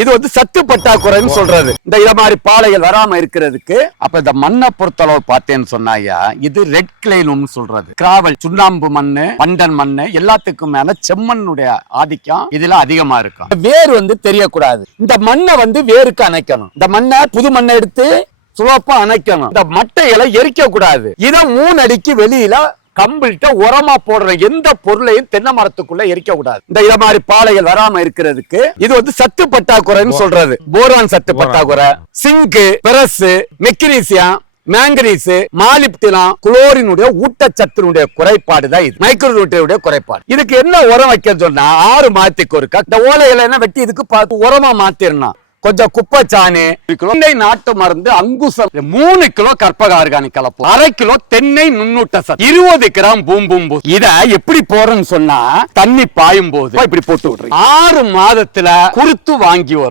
இது வந்து சத்து பற்றாக்குறைன்னு சொல்றது. இந்த இத மாதிரி பாலைகள் வராம இருக்கிறதுக்கு அப்ப இந்த மண்ணை பொறுத்தளவு பார்த்தேன்னு சொன்னாயா, இது ரெட் கிளைன்னு சொல்றது. கிராவல், சுண்ணாம்பு மண்ணு, பண்டன் மண்ணு எல்லாத்துக்கும் மேல செம்மண்ணுடைய ஆதிக்கம் இதுல அதிகமா இருக்கும். வேர் வந்து தெரியக்கூடாது. இந்த மண்ணை வந்து வேருக்கு அணைக்கணும். இந்த மண்ணை புது மண்ணை எடுத்து சுலப்பா அணைக்கணும். இந்த மட்டைகளை எரிக்க கூடாது. இத 3 அடிக்கு வெளியில கம்ப்ளீட்டா உரமா போடுற எந்த பொருளையும் தென்னை மரத்துக்குள்ள எரிக்க கூடாது. இந்த இத மாதிரி பாலைகள் வராம இருக்கிறதுக்கு இது வந்து சத்து பற்றாக்குறைன்னு சொல்றது. போரான் சத்து பற்றாக்குறை, sink, ferrous, magnesium, manganese, molybdenum, குளோரினுடைய ஊட்டச்சத்தினுடைய குறைபாடு தான் இது. மைக்ரோநியூட்ரியனுடைய குறைபாடு. இதுக்கு என்ன உரம் வைக்க சொன்னா 6 மாதத்துக்கு ஒருக்கா இந்த ஓலைகளை என்ன வெட்டி இதுக்கு பார்த்து உரமா மாத்திரணும். கொஞ்சம் குப்பைச்சாணி, நாட்டு மருந்து, அங்குசம், 3 கிலோ கற்பக ஆர்கானிக் கலப்பு, 1/2 கிலோ தென்னை நுண்ணூட்ட சத்து, 20 கிராம் பூம்பூம்பு. இத எப்படி போறன்னு சொன்னா தண்ணி பாயும் போது இப்படி போட்டு விடுறீங்க. 6 மாதத்துல குருத்து வாங்கி வரும்.